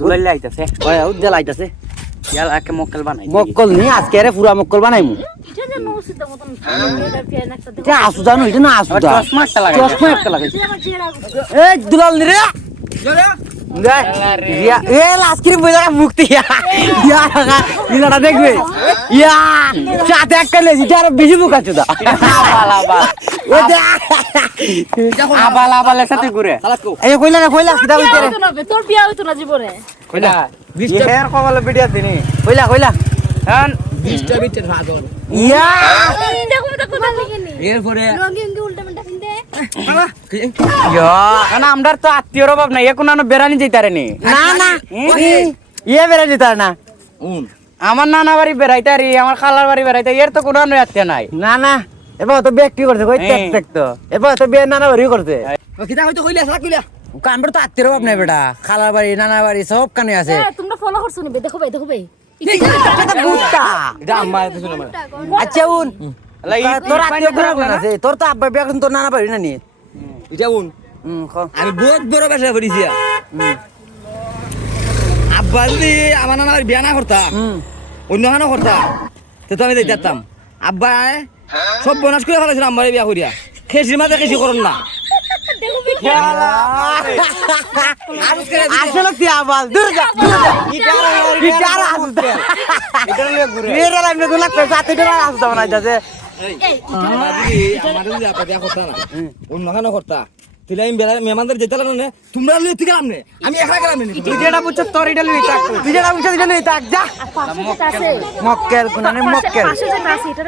দুলাইলে আইতাছে ওই উজ্জ্বল আইতাছে ইয়াল একে মক্কেল বানাই মক্কল নি আজকে আরে পুরা মক্কল বানাইমু এটা যে নৌসিদা মতন এটা ফেন একটা এটা আসু জানো এটা না আসু দা চশমা একটা লাগাই চশমা একটা লাগাইছে আমার চেহারা এই দুলাল নি রে এ লাস্কির বইলা মুক্তি ইয়া ইলাটা দেখবে ইয়া সাথে একটা লেজি আর বেশি মুখ আছে দা আবাল আবালের সাথে ঘুরে এই কইলা না কইলা কিটা বিয়া কইতে রে হইতো না বে, তোর বিয়া হইতো না জীবনে কইলা বিহের কপালে পিডিয়া দিনি কইলা কইলা এখন ইয়া দেখো দেখো দেখেনি এরপরে রঙিন কি উল্টা পাল্টা কিনতে কারণ আমরার তো আত্মীয়র অভাব নাই এখন আনো বেড়ানি যাইতারে নি না না ইয়ে বেড়া দিতা না আমার নানা বাড়ি বেড়াইতে আর আমার খালার বাড়ি বেড়াইতে এর তো কোনো আত্মীয় নাই না না এবার তো ব্যক্তি করছে কই টেক টেক তো এবার তো বিয়ে নানা বাড়ি করছে কিতা হয়তো কইলা সালা কইলা কানবার তো আত্মীয় অভাব নাই বেটা খালার বাড়ি নানা বাড়ি সব কানে আছে তোমরা ফলো করছো নিবে দেখো ভাই বুট্টা এটা আম্মা এত শুনো মানে আচ্ছা উন তোর আত্মীয় কোন আছে তোর তো আব্বা বিয়া কিন্তু তোর নানা বাড়ি না নি এটা উন খ আমি বহুত বড় ব্যবসা করেছি আব্বা যদি আমার নানার বিয়া না করতা অন্য খানো করতা তো আমি দেখতাম আব্বা সব বনাস করে ফেলাছিল আমার বিয়া করিয়া খেসির মাঝে খেসি করুন না আসলে তুই আবাল দূর যা গিটার আসতে মেরে লাইনে তো লাগতে সাথে ডলার আসতে না যাচ্ছে আমার যদি আপা বিয়া করতা না অন্য খানো করতা তাহলে আমি বেলা মেহমানদের যেতে লাগলো না তোমরা লিয়ে তুই গেলাম না আমি একা গেলাম না তুই যেটা বুঝছো তোর এটা লিয়ে থাক তুই যেটা বুঝছিস এটা নেই থাক যা পাশে যেটা আছে মক্কেল কোন মক্কেল পাশে যেটা আছে এটা